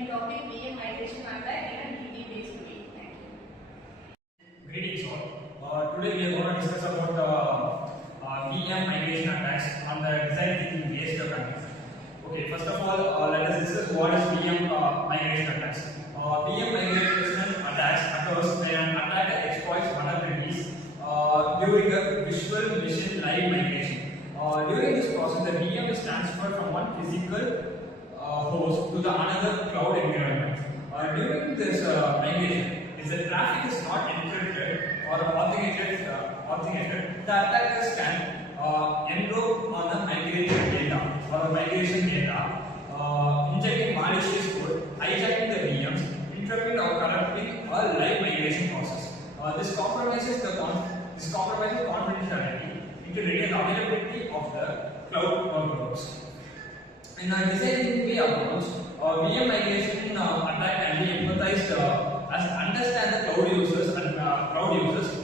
main topic VM migration attack in a DB based way. Thank you. Greetings all. Today we are going to discuss about VM migration attacks on the design thinking based context. Okay, first of all, let us discuss what is VM migration attacks. VM migration attacks occurs when an attacker exploits vulnerabilities during a visual machine live migration. During this process, the VM is transferred from one physical host to the another cloud environment. During this migration, if the traffic is not encrypted or authenticated, the attackers can enroll on the migration data or migration data, injecting malicious code, hijacking the VMs, interrupting or corrupting a live migration process. This compromises confidentiality, including the availability of the cloud workloads. In a design approach, VM migration attack can be empathized as understand the cloud users and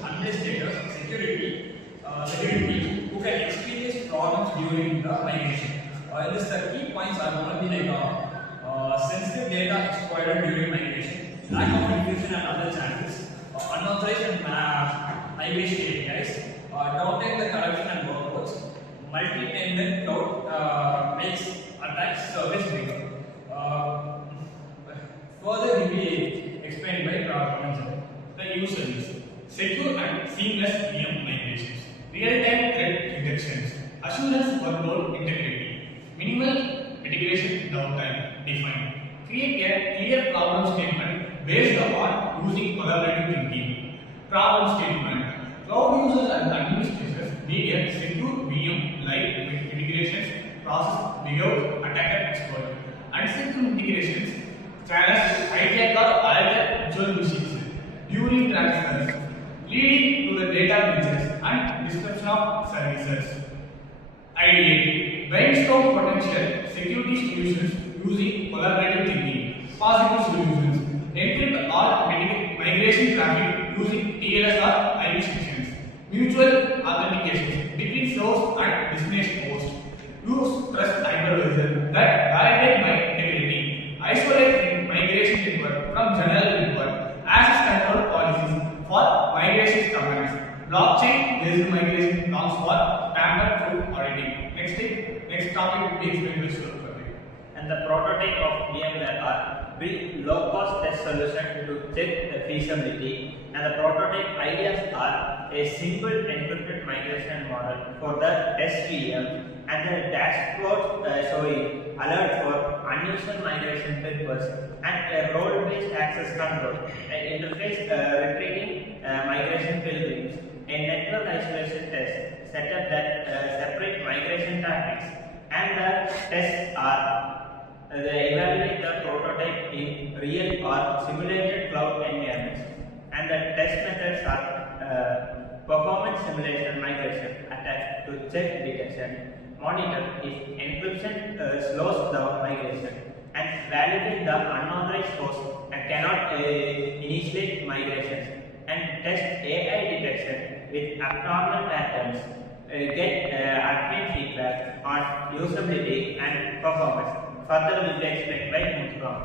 administrators, security who can experience problems during the migration. In this, the key points are going to be like sensitive data exploited during migration, lack of encryption and other channels, unauthorized and migration APIs, downtime the corruption and workloads, multi-tenant cloud makes attack service bigger. Further will be explained by Praveen. The user is secure and seamless VM migrations, real-time threat detections, assurance workload integrity, minimal mitigation downtime defined. Create a clear problem statement based on using collaborative thinking. Problem statement: cloud users and administrators need a secure VM live mitigations process without attacker exploit. Unsecure mitigations channels hijack or alter virtual machines during transfers, leading to the data breaches and disruption of services. Ideate: brainstorm potential security solutions using collaborative thinking. Possible solutions: encrypt all migration traffic using TLS or IP sections. Mutual authentication between source and destination host. Use trust hypervisor that validate my integrity. Isolate migration network from general network. Access control policies for migration commands. Blockchain based migration norms for tamper-proof auditing. Next topic will be explained by Surat. And the prototype of VMware are build low-cost test solution to check the feasibility, and the prototype ideas are a simple encrypted migration model for the test VM and the dashboard showing alert for unusual migration requests and a role-based access control, an interface retrieving migration pilgrims, a network isolation test setup that separate migration traffics, and the tests are they evaluate the prototype in real or simulated cloud environments, and the test methods are performance simulation migration attack to check detection, monitor if encryption slows down migration, and validate the unauthorized host and cannot initiate migrations, and test AI detection with abnormal patterns, get admin feedback on usability and performance. Further will be explained by Muthuram.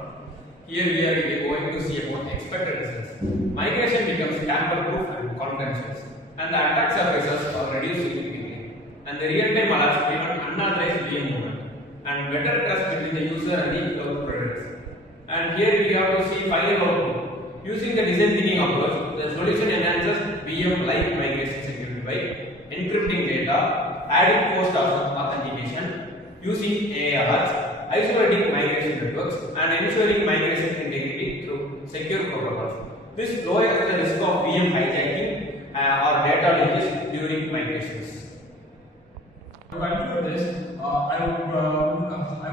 Here we are going to see about expected results. Migration becomes tamper-proof and confidential, and the attack surfaces are reduced significantly, and the real-time alerts prevent unauthorized VM movement, and better trust between the user and the cloud providers. And here we have to see final output. Using the design thinking approach, the solution enhances VM live migration security by encrypting data, adding post-authentication, using AI alerts, isolating migration networks, and ensuring migration integrity through secure protocols. This lowers the risk of VM hijacking or data leakage during migrations. To conclude this, I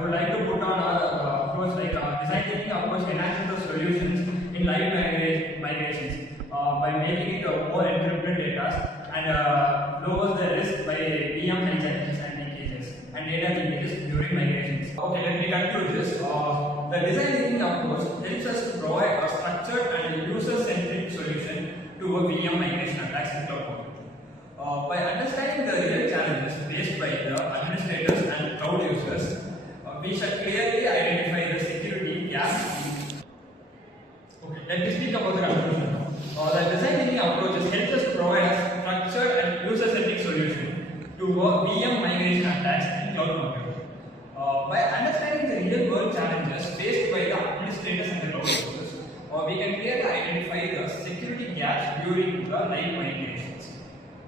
would like to put on a approach like design thinking approach enhances the solutions in live migrations by making it more encrypted data and lowers the risk by VM hijackings and leakages and data leakages during migrations. Okay, let me conclude this. The design thinking approach helps us to provide a structured and user-centric solution to a VM migration attacks in cloud. By understanding the real challenges faced by the administrators and cloud users, we shall clearly identify the security gaps speak about the conclusion now. The design thinking approaches help us provide a structured and user-centric solution to VM migration attacks in cloud computing. By understanding the real-world challenges faced by the administrators and the cloud users, we can clearly identify the security gaps during the live migrations.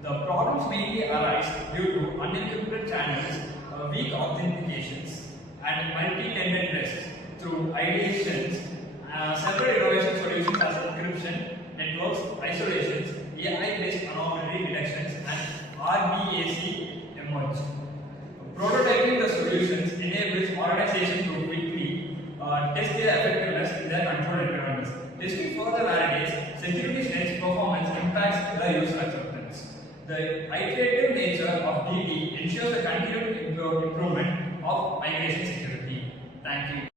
The problems mainly arise due to unencrypted channels, weak authentications, and multi-tenant risks through ideations. Several innovation solutions as encryption, networks, isolations, AI-based anomaly detections, and RBAC emerged. Prototyping the solutions enables organizations to quickly test their effectiveness in their controlled environments. Testing further validates security threats, performance impacts the user acceptance. The iterative nature of DT ensures the continued improvement of migration security. Thank you.